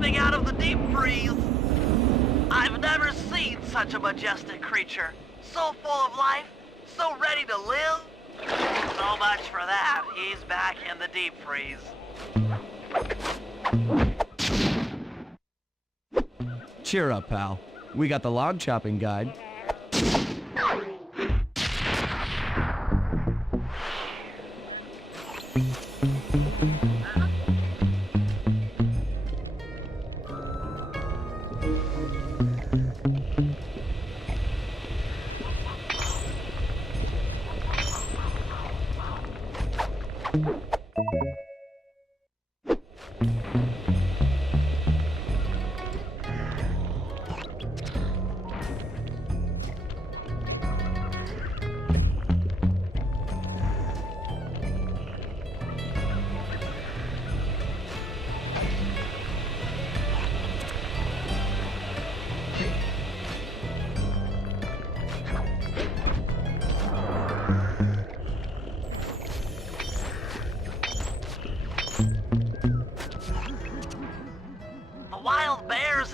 coming out of the deep freeze. I've never seen such a majestic creature. So full of life, so ready to live. So much for that. He's back in the deep freeze. Cheer up, pal. We got the log chopping guide.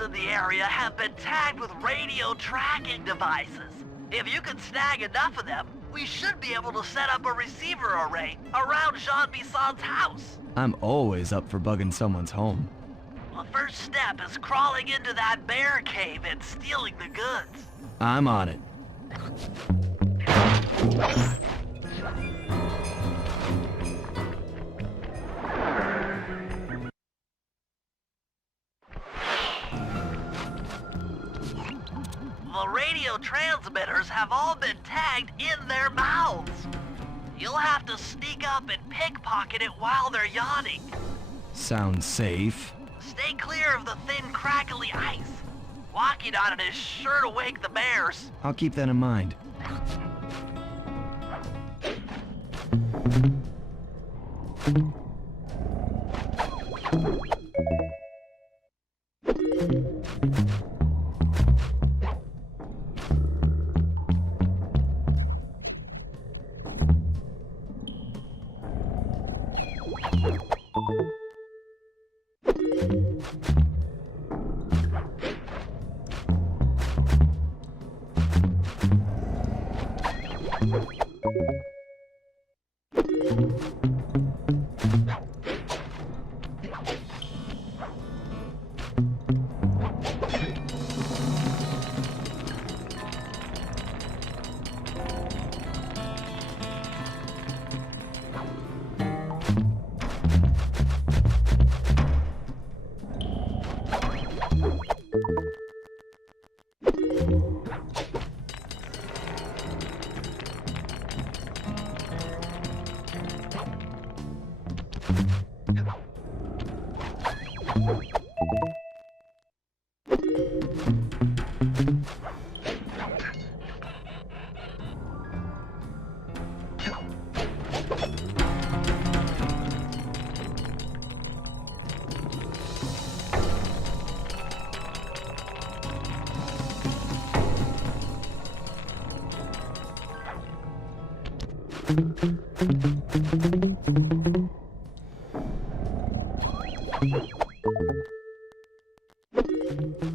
In the area have been tagged with radio tracking devices. If you can snag enough of them, we should be able to set up a receiver array around Jean Bisson's house. I'm always up for bugging someone's home. The first step is crawling into that bear cave and stealing the goods. I'm on it. The radio transmitters have all been tagged in their mouths. You'll have to sneak up and pickpocket it while they're yawning. Sounds safe. Stay clear of the thin, crackly ice. Walking on it is sure to wake the bears. I'll keep that in mind.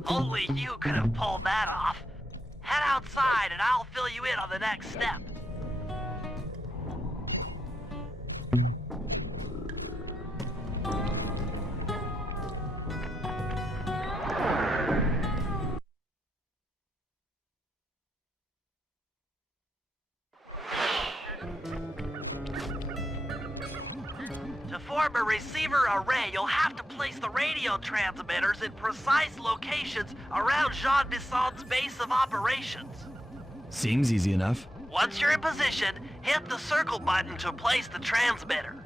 Only you could have pulled that off. Head outside and I'll fill you in on the next step. To form a receiver array, you'll have to place the radio transmitters in precise locations around Jean Bisson's base of operations. Seems easy enough. Once you're in position, hit the circle button to place the transmitter.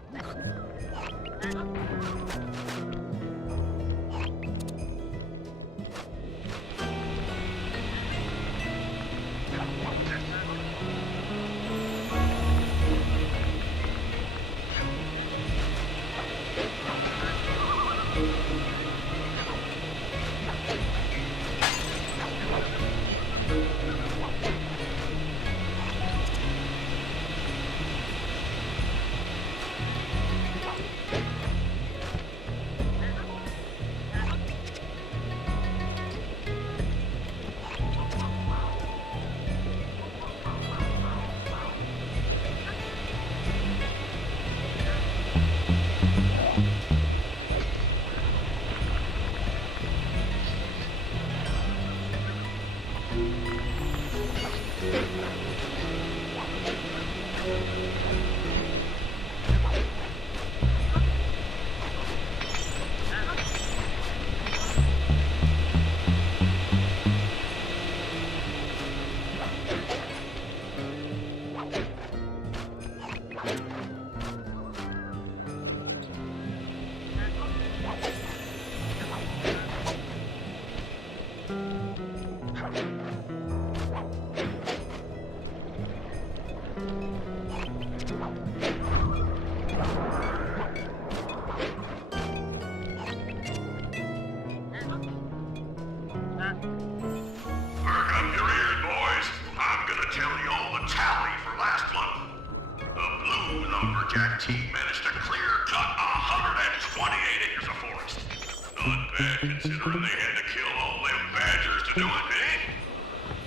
lumberjack team managed to clear cut 128 acres of forest. Not bad considering they had to kill all them badgers to do it, eh?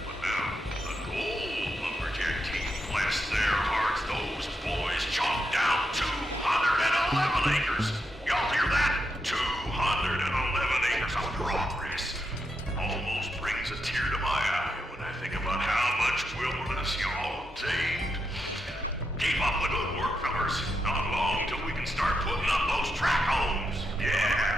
But now, the gold lumberjack team, bless their hearts, those boys chopped down 211 acres. Y'all hear that? 211 acres of progress. Almost brings a tear to my eye when I think about how much wilderness y'all tamed. Keep up the good work, fellas. Not long till we can start putting up those track homes. Yeah.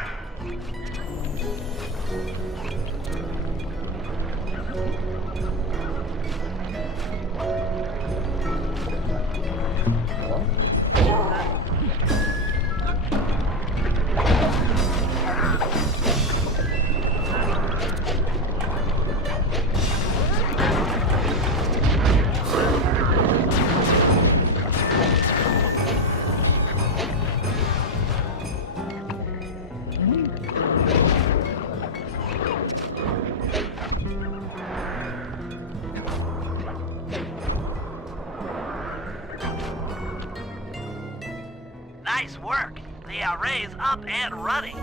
Nice work. The array's up and running.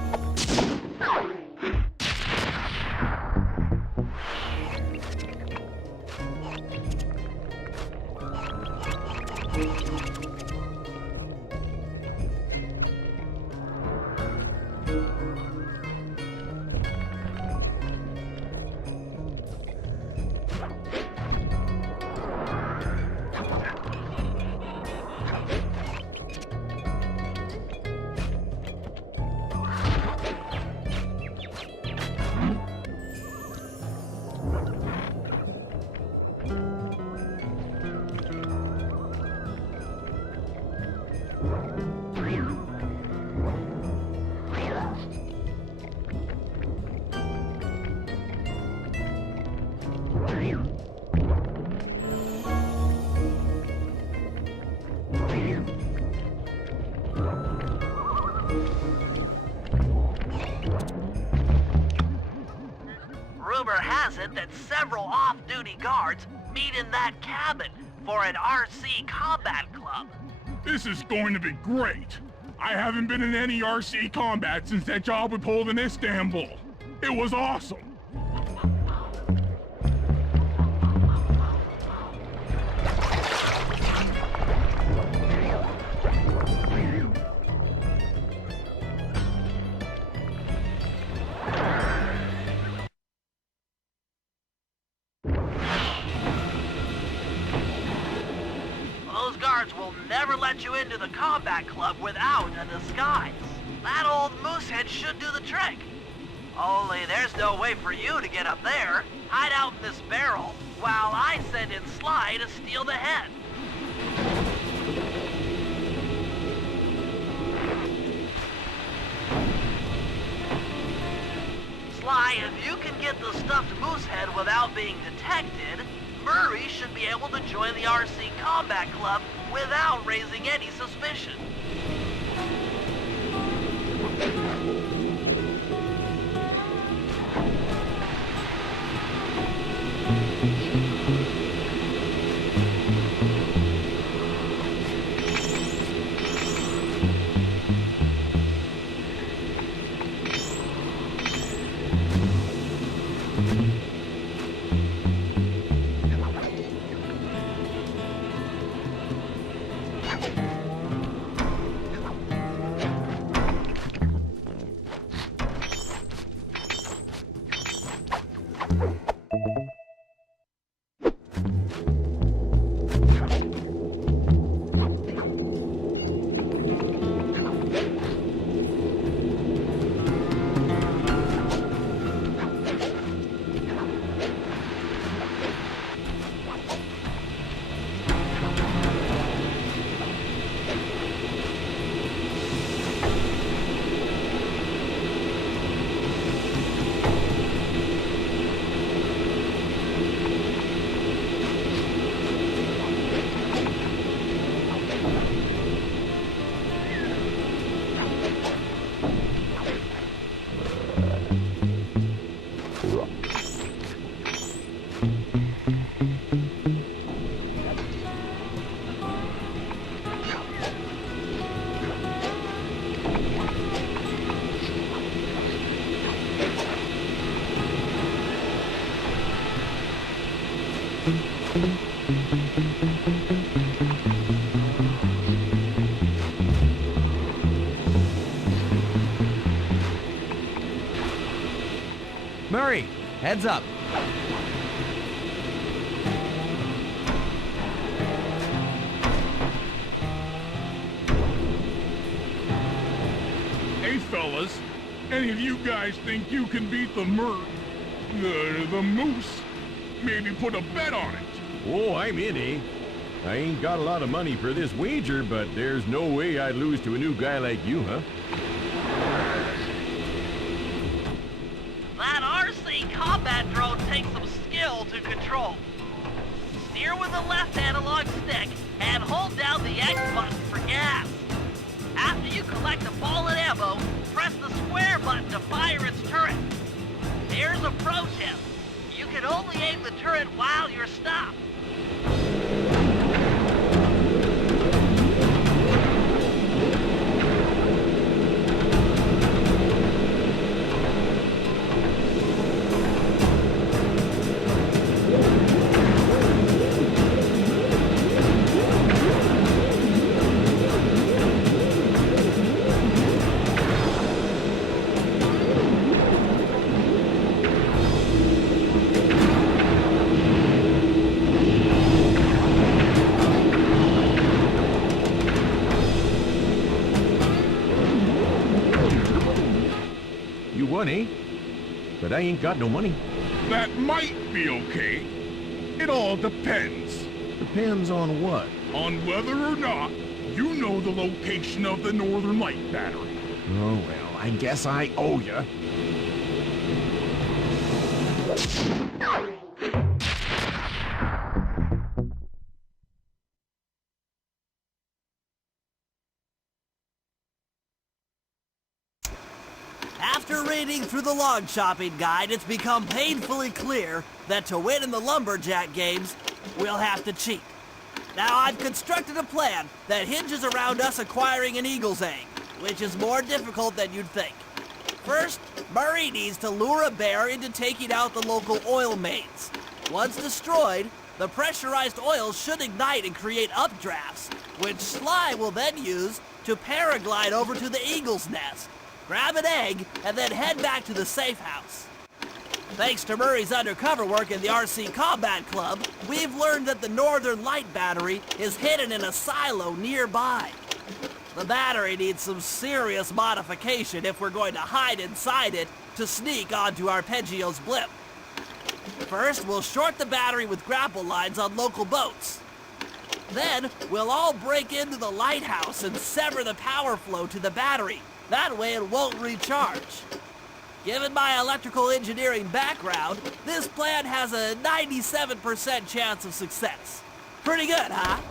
Rumor has it that several off-duty guards meet in that cabin for an RC combat club. This is going to be great. I haven't been in any RC combat since that job we pulled in Istanbul. It was awesome. Those guards will never let you into the combat club without a disguise. That old moosehead should do the trick. Only there's no way for you to get up there. Hide out in this barrel while I send in Sly to steal the head. Sly, if you can get the stuffed moosehead without being detected, Murray should be able to join the RC Combat Club without raising any suspicion. Murray, heads up. Hey, fellas, any of you guys think you can beat the moose? Maybe put a bet on it. Oh, I'm in, eh? I ain't got a lot of money for this wager, but there's no way I'd lose to a new guy like you, huh? That RC combat drone takes some skill to control. Steer with the left analog stick and hold down the X button for gas. After you collect a ball and ammo, press the square button to fire its turret. Here's a pro tip. You can only aim the turret while you're stopped. You won, eh? But I ain't got no money. That might be okay. It all depends Depends on what? on whether or not you know the location of the Northern Light Battery. Oh, well, I guess I owe ya. After reading through the log chopping guide, it's become painfully clear that to win in the lumberjack games, we'll have to cheat. Now, I've constructed a plan that hinges around us acquiring an eagle's egg, which is more difficult than you'd think. First, Murray needs to lure a bear into taking out the local oil mains. Once destroyed, the pressurized oil should ignite and create updrafts, which Sly will then use to paraglide over to the eagle's nest, grab an egg, and then head back to the safe house. Thanks to Murray's undercover work in the RC Combat Club, we've learned that the Northern Light Battery is hidden in a silo nearby. The battery needs some serious modification if we're going to hide inside it to sneak onto Arpeggio's blimp. First, we'll short the battery with grapple lines on local boats. Then, we'll all break into the lighthouse and sever the power flow to the battery. That way it won't recharge. Given my electrical engineering background, this plan has a 97% chance of success. Pretty good, huh?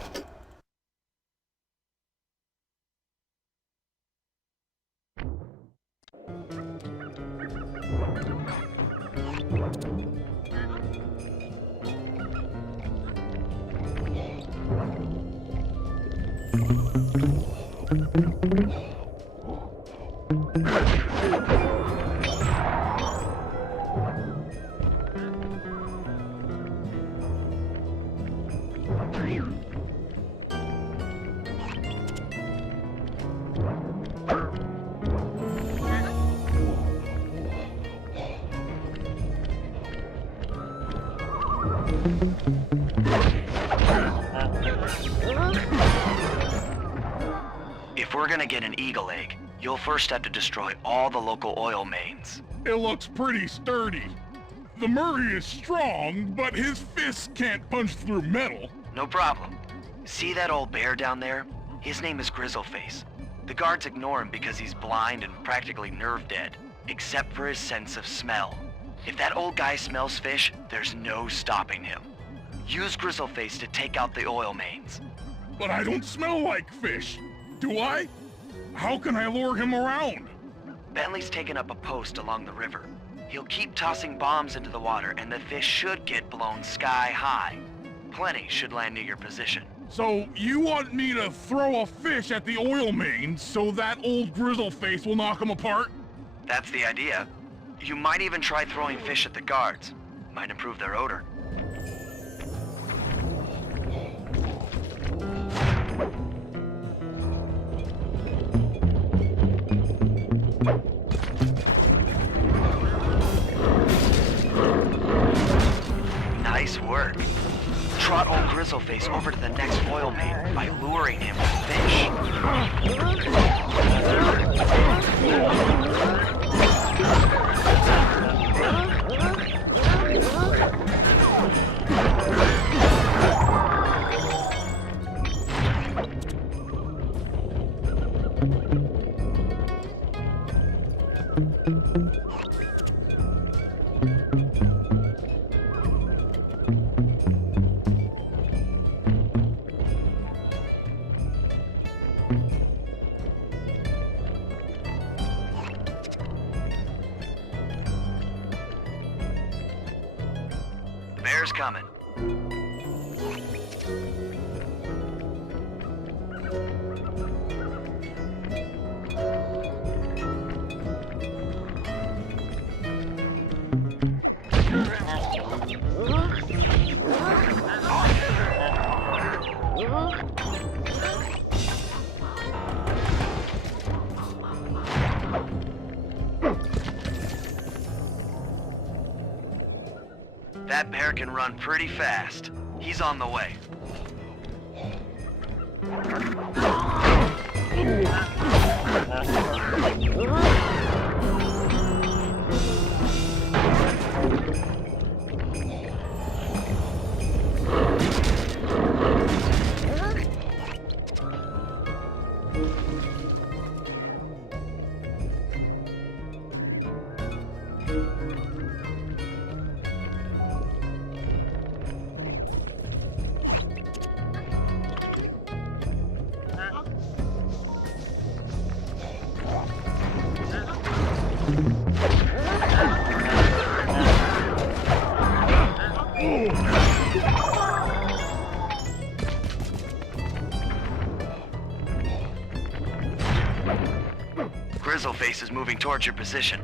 If we're gonna get an eagle egg, you'll first have to destroy all the local oil mains. It looks pretty sturdy. The Murray is strong, but his fists can't punch through metal. No problem. See that old bear down there? His name is Grizzleface. The guards ignore him because he's blind and practically nerve dead, except for his sense of smell. If that old guy smells fish, there's no stopping him. Use Grizzleface to take out the oil mains. But I don't smell like fish, do I? How can I lure him around? Bentley's taken up a post along the river. He'll keep tossing bombs into the water and the fish should get blown sky high. Plenty should land near your position. So you want me to throw a fish at the oil mains so that old Grizzleface will knock him apart? That's the idea. You might even try throwing fish at the guards. Might improve their odor. Grizzleface over to the next oil main by luring him with fish. The bear's coming. That bear can run pretty fast. He's on the way. Grizzleface is moving towards your position.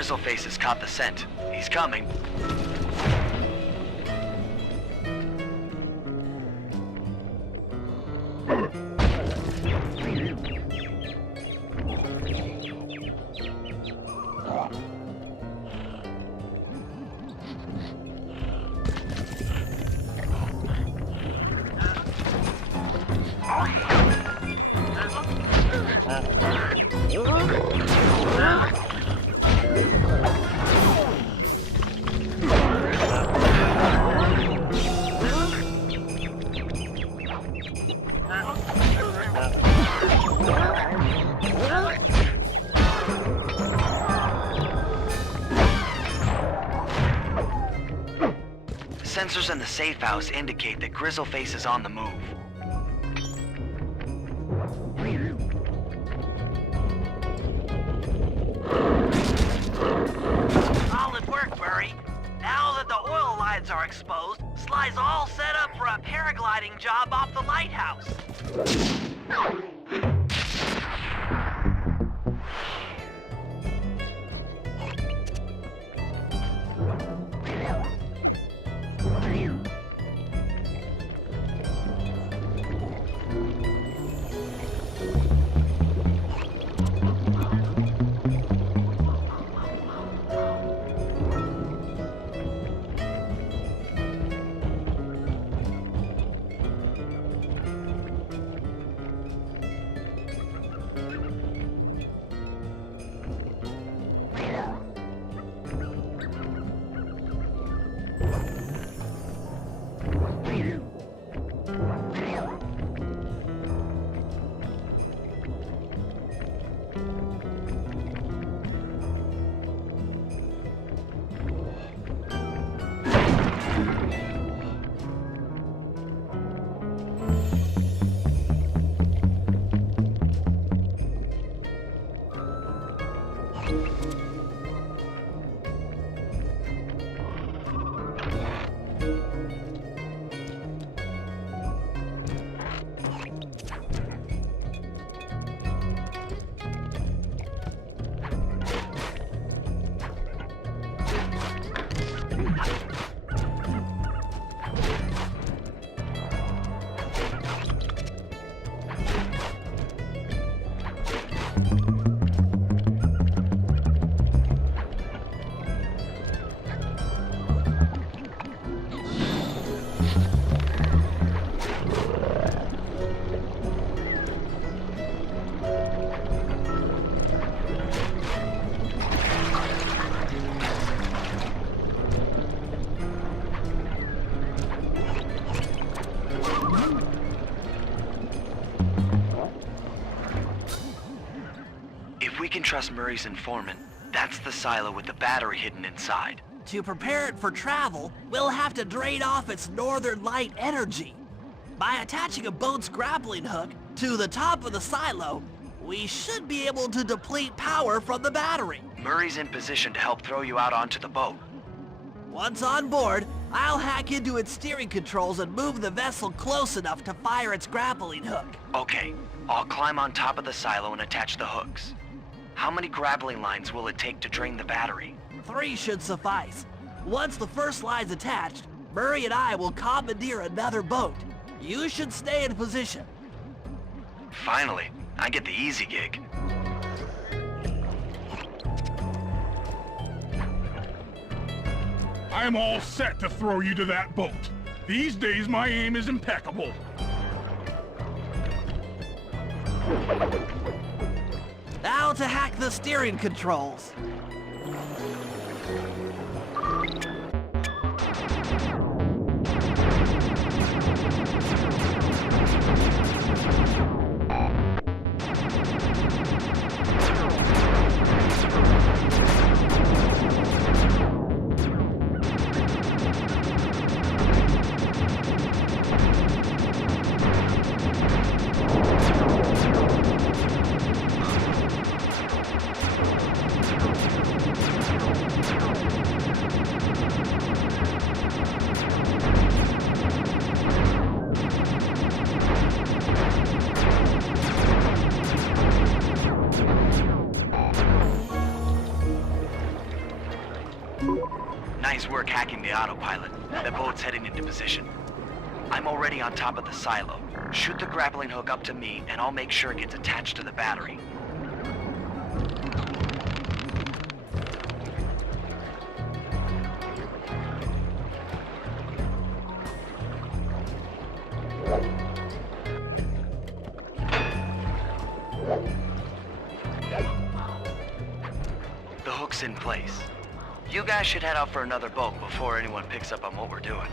Grizzleface has caught the scent. He's coming. Sensors in the safe house indicate that Grizzleface is on the move. Solid work, Murray. Now that the oil lines are exposed, Sly's all set up for a paragliding job off the lighthouse. can trust Murray's informant, that's the silo with the battery hidden inside. To prepare it for travel, we'll have to drain off its northern light energy. By attaching a boat's grappling hook to the top of the silo, we should be able to deplete power from the battery. Murray's in position to help throw you out onto the boat. Once on board, I'll hack into its steering controls and move the vessel close enough to fire its grappling hook. Okay, I'll climb on top of the silo and attach the hooks. How many grappling lines will it take to drain the battery? 3 should suffice. Once the first line's attached, Murray and I will commandeer another boat. You should stay in position. Finally, I get the easy gig. I'm all set to throw you to that boat. These days, my aim is impeccable. Now to hack the steering controls. Nice work hacking the autopilot. The boat's heading into position. I'm already on top of the silo. Shoot the grappling hook up to me, and I'll make sure it gets attached to the battery. The hook's in place. You guys should head out for another boat before anyone picks up on what we're doing.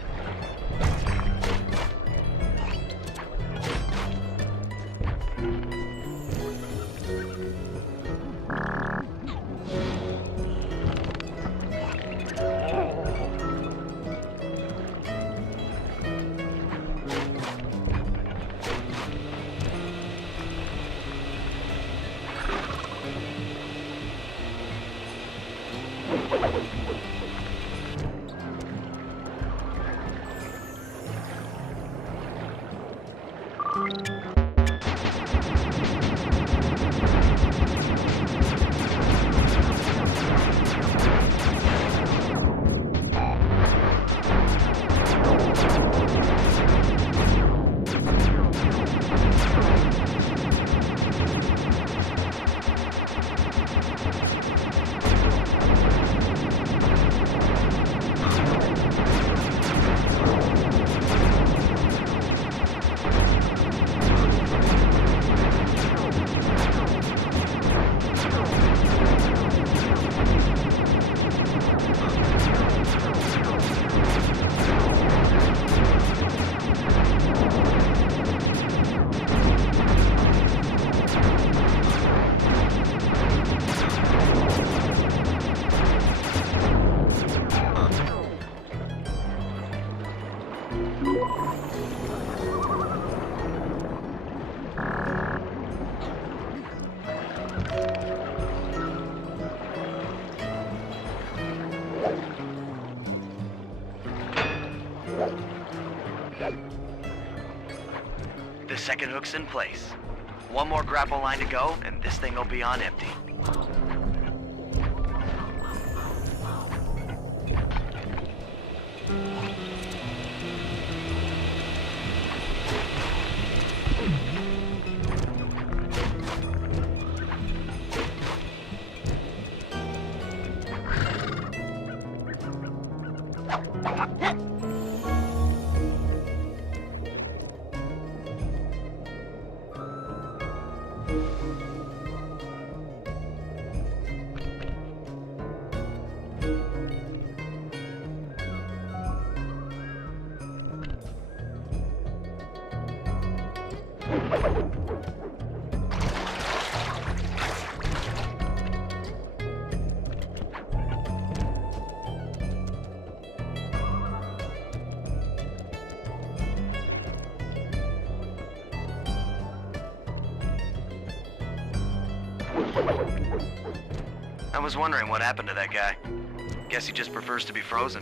The second hook's in place. One more grapple line to go, and this thing will be on empty. I was wondering what happened to that guy. Guess he just prefers to be frozen.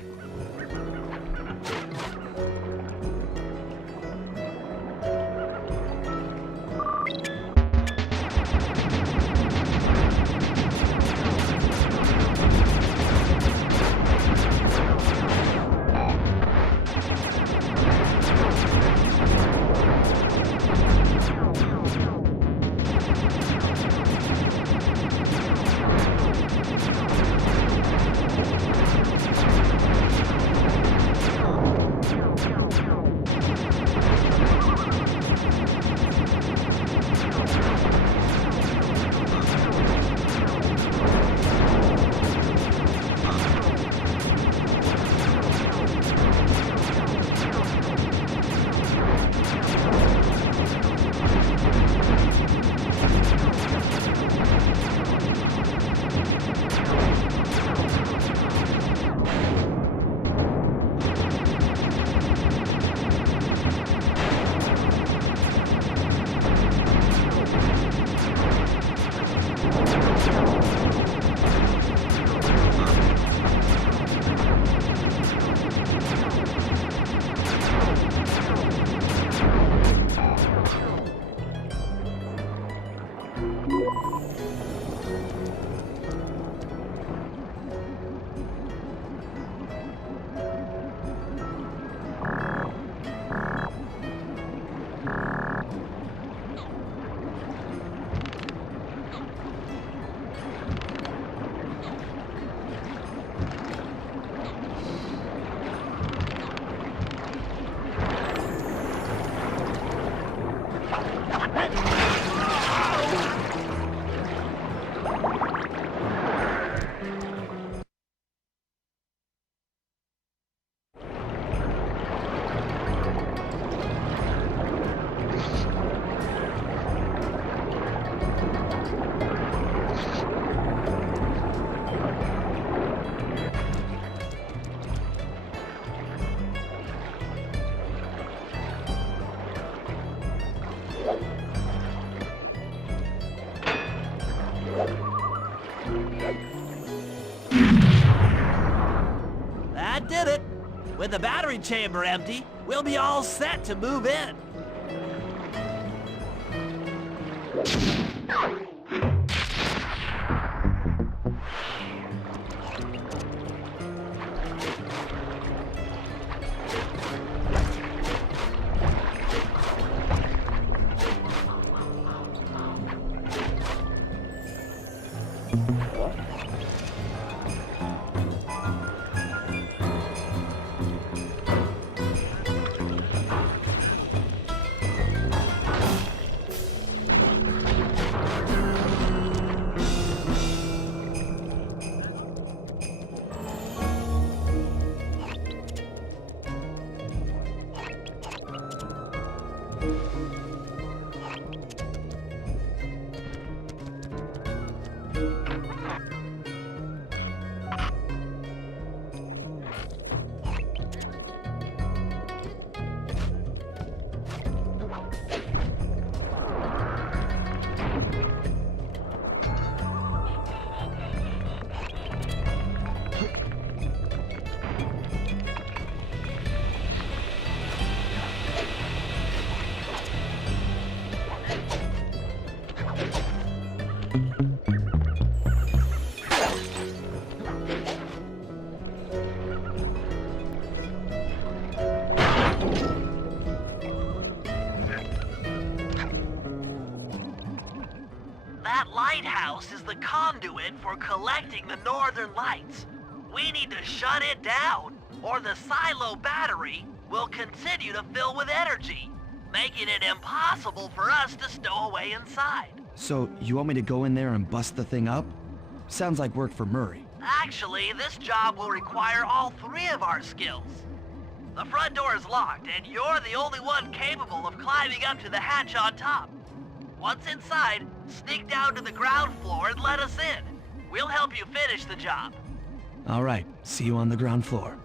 That did it. With the battery chamber empty, we'll be all set to move in. That lighthouse is the conduit for collecting the northern lights. We need to shut it down, or the silo battery will continue to fill with energy, making it impossible for us to stow away inside. So, you want me to go in there and bust the thing up? Sounds like work for Murray. Actually, this job will require all three of our skills. The front door is locked, and you're the only one capable of climbing up to the hatch on top. Once inside, sneak down to the ground floor and let us in. We'll help you finish the job. All right, see you on the ground floor.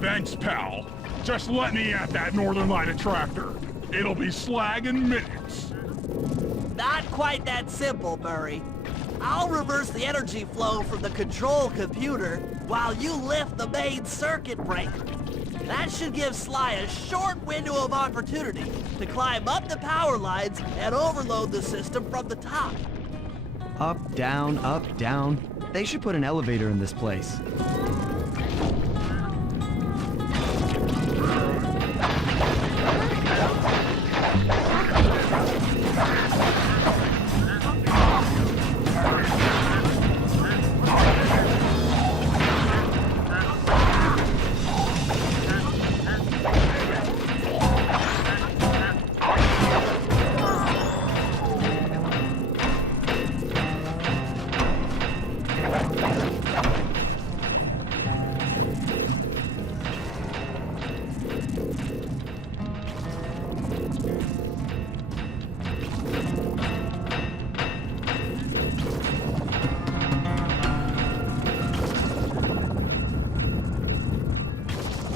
Thanks, pal. Just let me at that Northern Light attractor. It'll be slag in minutes. Not quite that simple, Murray. I'll reverse the energy flow from the control computer while you lift the main circuit breaker. That should give Sly a short window of opportunity to climb up the power lines and overload the system from the top. Up, down, up, down. They should put an elevator in this place.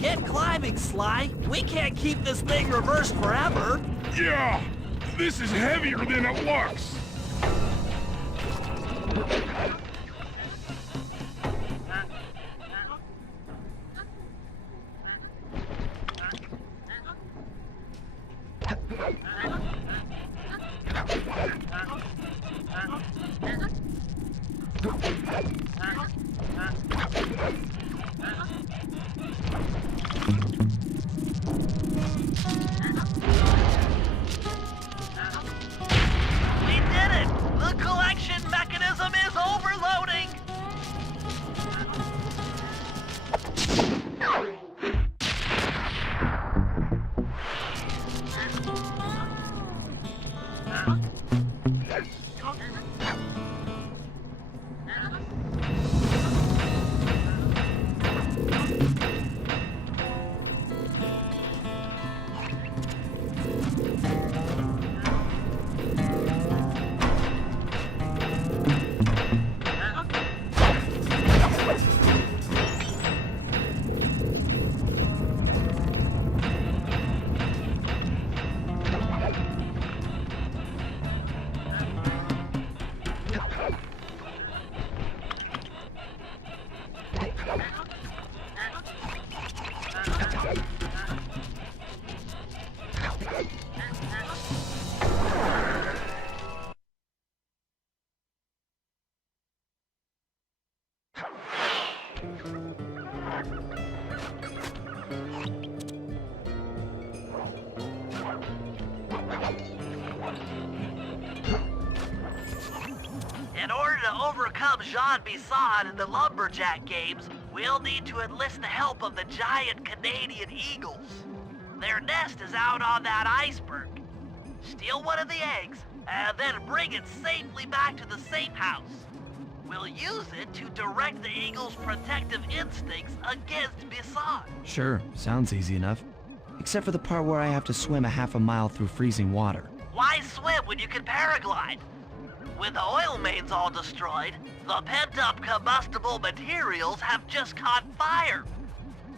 Get climbing, Sly. We can't keep this thing reversed forever. Yeah, this is heavier than it looks. We did it! The collection mechanism is overloading! In order to overcome Jean Bisson in the Lumberjack games, we'll need to enlist the help of the giant Canadian eagles. Their nest is out on that iceberg. Steal one of the eggs, and then bring it safely back to the safe house. We'll use it to direct the eagle's protective instincts against Bisson. Sure, sounds easy enough. Except for the part where I have to swim a half a mile through freezing water. Why swim when you can paraglide? With the oil mains all destroyed, the pent-up combustible materials have just caught fire.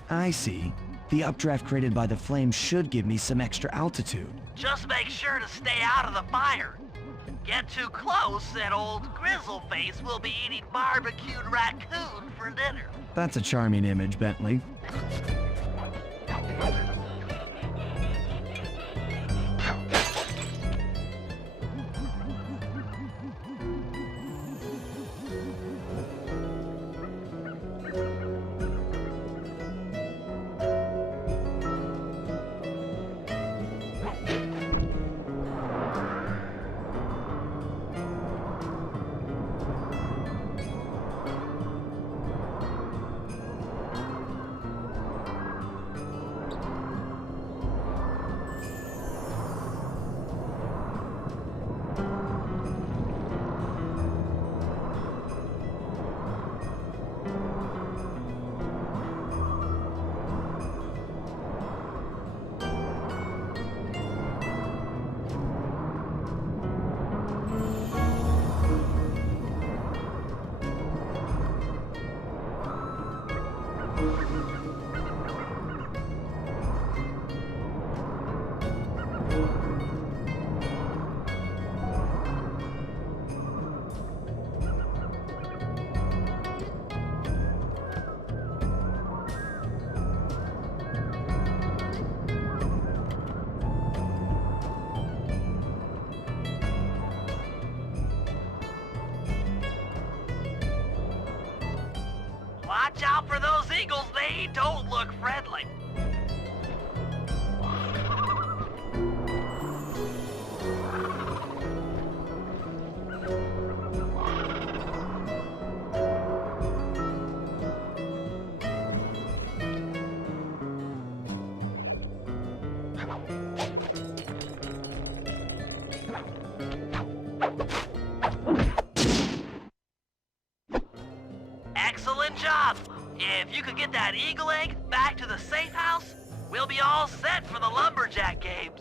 I see. The updraft created by the flames should give me some extra altitude. Just make sure to stay out of the fire. Get too close and old Grizzleface will be eating barbecued raccoon for dinner. That's a charming image, Bentley. Watch out for those eagles, they don't look friendly. Excellent job. If you could get that eagle egg back to the safe house, we'll be all set for the lumberjack games.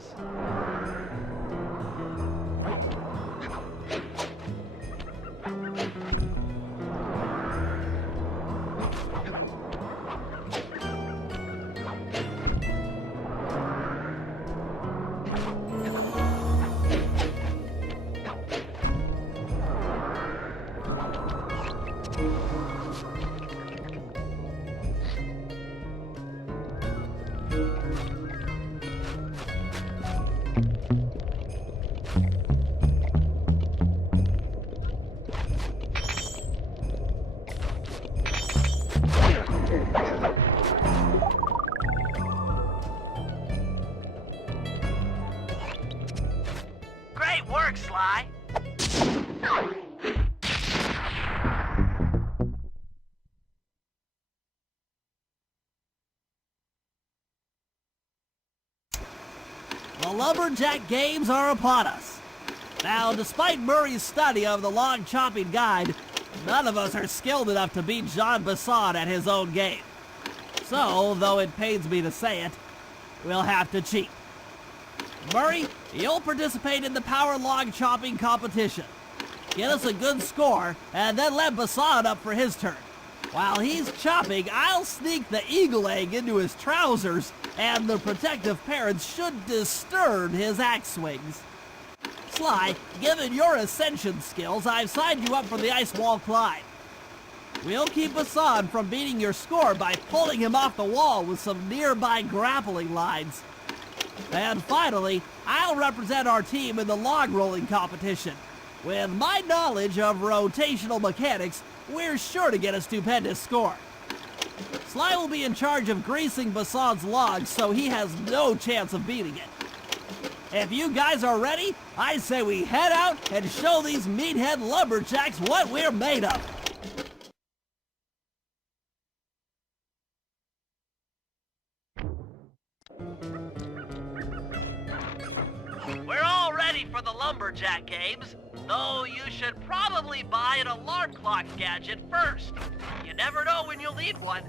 Great work, Sly. The lumberjack games are upon us. Now, despite Murray's study of the log chopping guide, none of us are skilled enough to beat Jean Basson at his own game. So, though it pains me to say it, we'll have to cheat. Murray, you'll participate in the power log chopping competition. Get us a good score, and then let Basson up for his turn. While he's chopping, I'll sneak the eagle egg into his trousers, and the protective parents should disturb his axe swings. Sly, given your ascension skills, I've signed you up for the ice wall climb. We'll keep Basson from beating your score by pulling him off the wall with some nearby grappling lines. And finally, I'll represent our team in the log rolling competition. With my knowledge of rotational mechanics, we're sure to get a stupendous score. Sly will be in charge of greasing Basson's logs, so he has no chance of beating it. If you guys are ready, I say we head out and show these meathead lumberjacks what we're made of. We're all ready for the lumberjack games, though you should probably buy an alarm clock gadget first. You never know when you'll need one.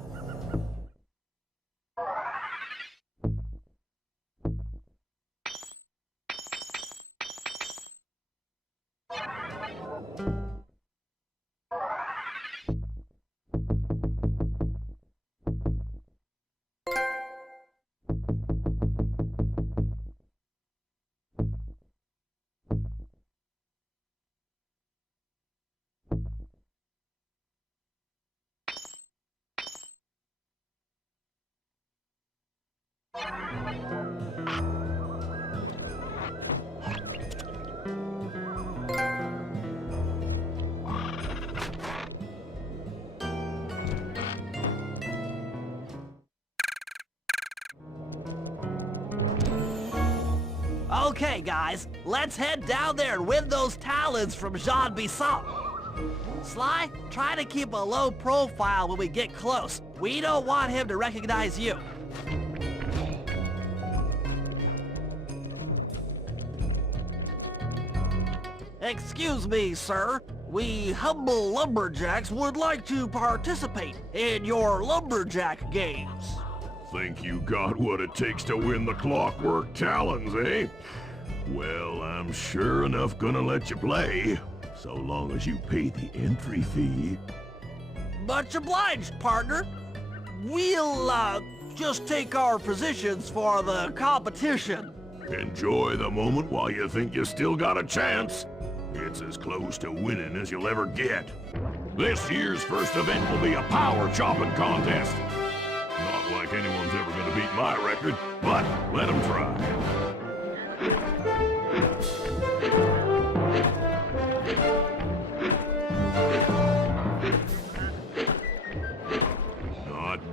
Okay, guys, let's head down there and win those talons from Jean Basson. Sly, try to keep a low profile when we get close. We don't want him to recognize you. Excuse me, sir. We humble lumberjacks would like to participate in your lumberjack games. Think you got what it takes to win the clockwork talons, eh? Well, I'm sure enough gonna let you play, so long as you pay the entry fee. Much obliged, partner. We'll, just take our positions for the competition. Enjoy the moment while you think you still got a chance. It's as close to winning as you'll ever get. This year's first event will be a power chopping contest. Not like anyone's ever gonna beat my record, but let them try.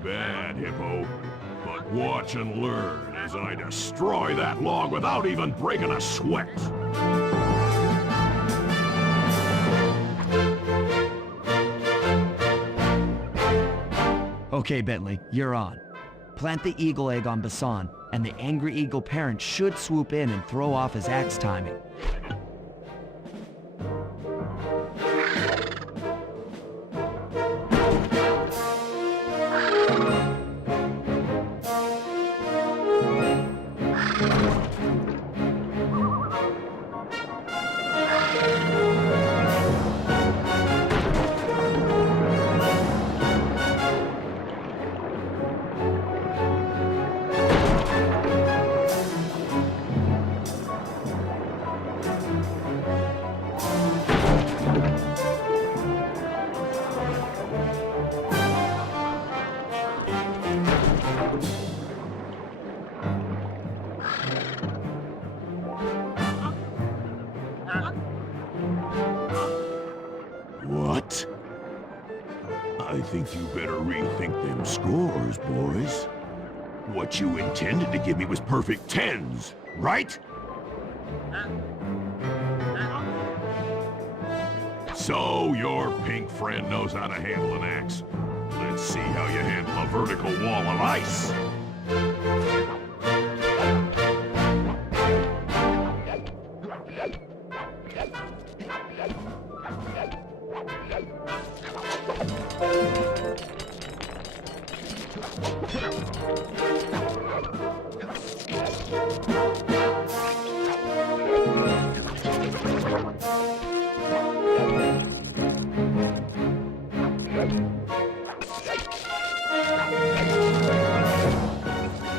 bad, Hippo. But watch and learn as I destroy that log without even breaking a sweat. Okay, Bentley, you're on. Plant the eagle egg on Bassan, and the angry eagle parent should swoop in and throw off his axe timing. What? I think you better rethink them scores, boys. What you intended to give me was perfect tens, right? So your pink friend knows how to handle an axe. Let's see how you handle a vertical wall of ice.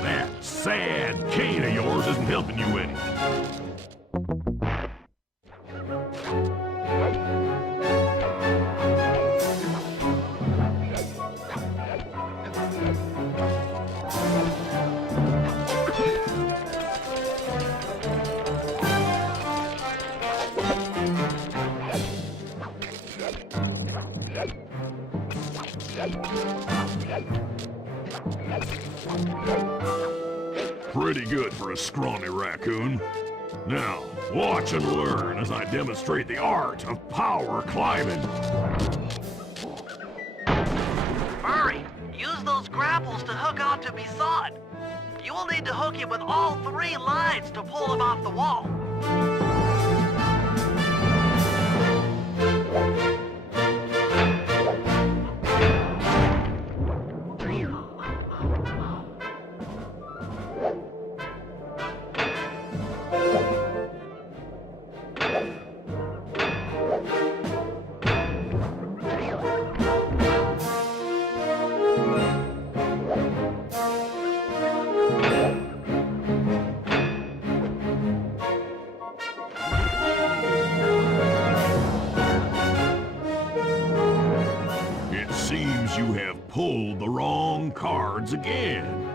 That sad cane of yours isn't helping you any. Pretty good for a scrawny raccoon. Now, watch and learn as I demonstrate the art of power climbing. Murray, use those grapples to hook onto Bassan. You will need to hook him with all 3 lines to pull him off the wall. Seems you have pulled the wrong cards again.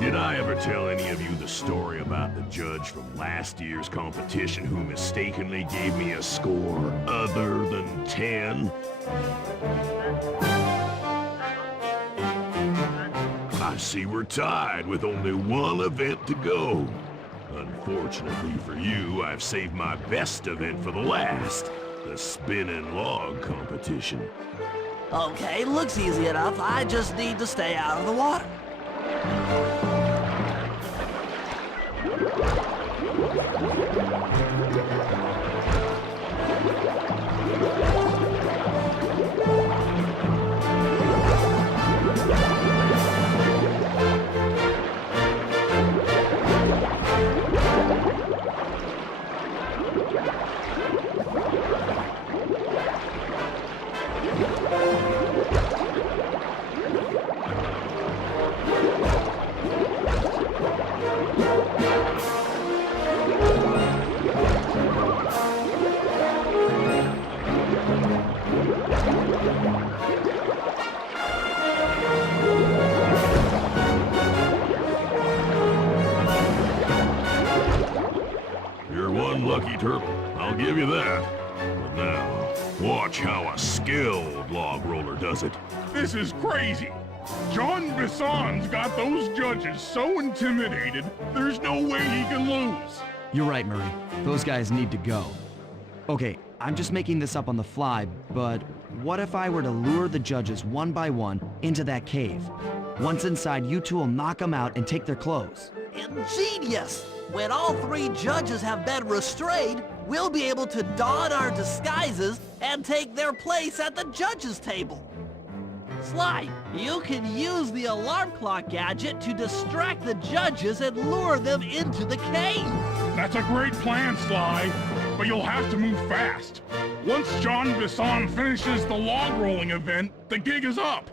Did I ever tell any of you the story about the judge from last year's competition who mistakenly gave me a score other than 10? I see we're tied with only one event to go. Unfortunately for you, I've saved my best event for the last, the spinning log competition. Okay, looks easy enough. I just need to stay out of the water. Lucky turtle, I'll give you that. But now, watch how a skilled log roller does it. This is crazy. John Bisson's got those judges so intimidated, there's no way he can lose. You're right, Murray. Those guys need to go. Okay, I'm just making this up on the fly, but what if I were to lure the judges one by one into that cave? Once inside, you two will knock them out and take their clothes. Ingenious! When all 3 judges have been restrained, we'll be able to don our disguises and take their place at the judges' table. Sly, you can use the alarm clock gadget to distract the judges and lure them into the cave. That's a great plan, Sly, but you'll have to move fast. Once John Bisson finishes the log rolling event, the gig is up.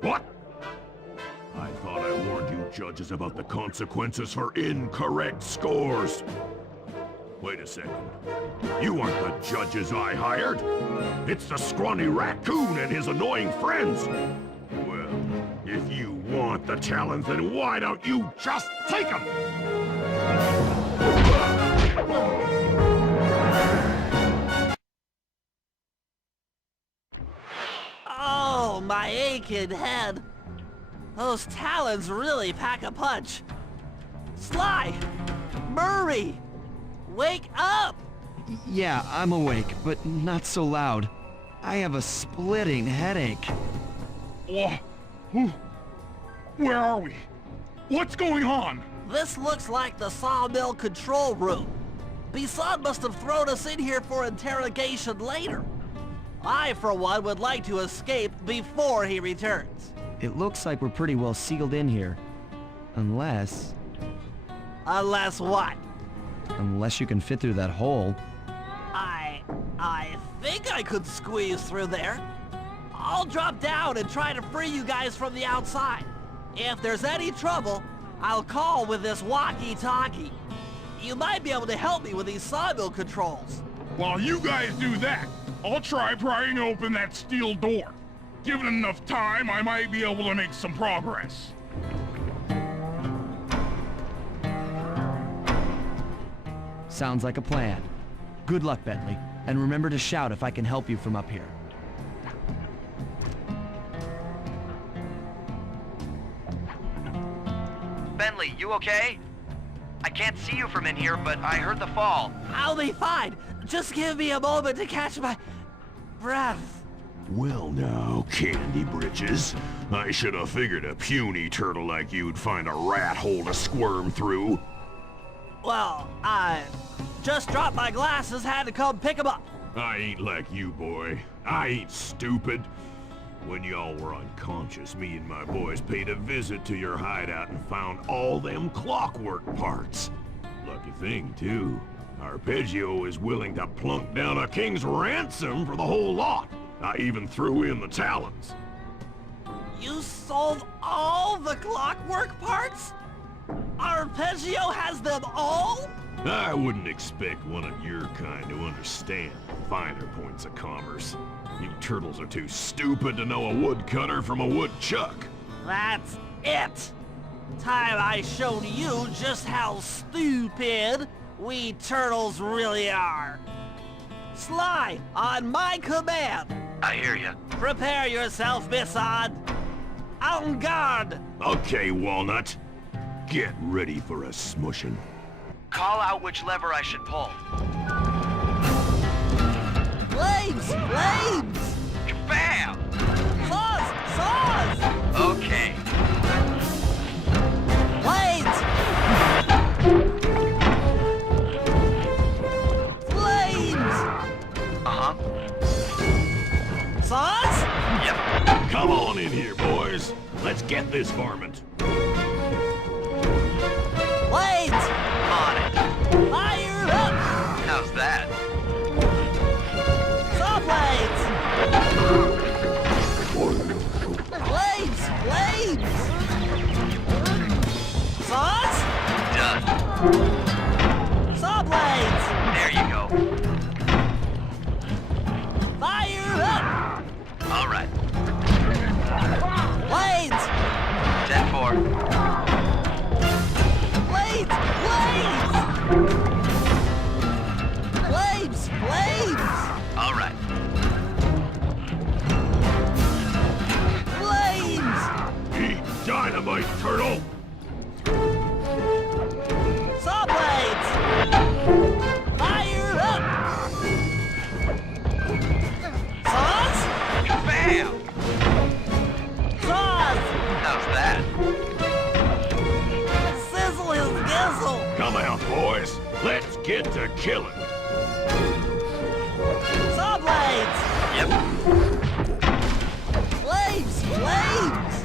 What? I thought I warned you judges about the consequences for incorrect scores. Wait a second. You aren't the judges I hired. It's the scrawny raccoon and his annoying friends. Well, if you want the talent, then why don't you just take them? Oh, my aching head. Those talons really pack a punch. Sly! Murray! Wake up! Yeah, I'm awake, but not so loud. I have a splitting headache. Where are we? What's going on? This looks like the sawmill control room. Bisson must have thrown us in here for interrogation later. I, for one, would like to escape before he returns. It looks like we're pretty well sealed in here. Unless Unless what? you can fit through that hole. I think I could squeeze through there. I'll drop down and try to free you guys from the outside. If there's any trouble, I'll call with this walkie-talkie. You might be able to help me with these sawmill controls. While you guys do that, I'll try prying open that steel door. Given enough time, I might be able to make some progress. Sounds like a plan. Good luck, Bentley. And remember to shout if I can help you from up here. Bentley, you okay? I can't see you from in here, but I heard the fall. I'll be fine. Just give me a moment to catch my breath. Well now, Candy Britches. I should have figured a puny turtle like you'd find a rat hole to squirm through. Well, I just dropped my glasses, had to come pick them up. I ain't like you, boy. I ain't stupid. When y'all were unconscious, me and my boys paid a visit to your hideout and found all them clockwork parts. Lucky thing, too. Arpeggio is willing to plunk down a king's ransom for the whole lot. I even threw in the talons. You sold all the clockwork parts? Arpeggio has them all? I wouldn't expect one of your kind to understand the finer points of commerce. You turtles are too stupid to know a woodcutter from a woodchuck. That's it. Time I showed you just how stupid we turtles really are. Sly, on my command. I hear ya. Prepare yourself, Bisson. En garde. Okay, Walnut. Get ready for a smushing. Call out which lever I should pull. Flames! Flames! Bam! Saws! Saws! Okay. Blades! Flames! Uh-huh. Saws? Yep. Come on in here, boys. Let's get this varmint. Blades! On it. Fire up! How's that? Saw blades! Blades! Blades! Saws? Done. Saw blades! There you go. Fire up! All right. Blades! 10-4. Blades! Blades! Blades! Blades! All right. Blades! Eat dynamite, turtle! Saw blades! Fire up! Saws? Bam! Saws! How's that? Sizzle his gizzle! Come out, boys. Let's get to killing. Saw blades! Yep. Blades! Blades!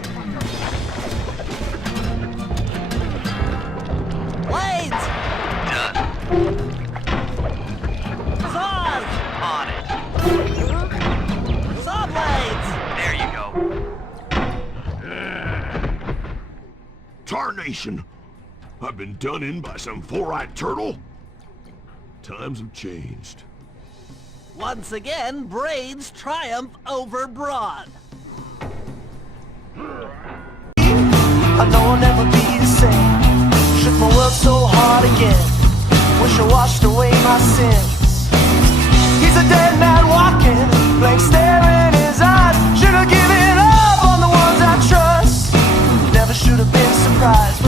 Blades! Done. Saws! On it. Saw blades! There you go. Tarnation! I've been done in by some four-eyed turtle? Times have changed. Once again, Braids triumph over Brawn. I know I'll never be the same. Shook my world so hard again. Wish I washed away my sins. He's a dead man walking, blank stare in his eyes. Should have given up on the ones I trust. Never should have been surprised.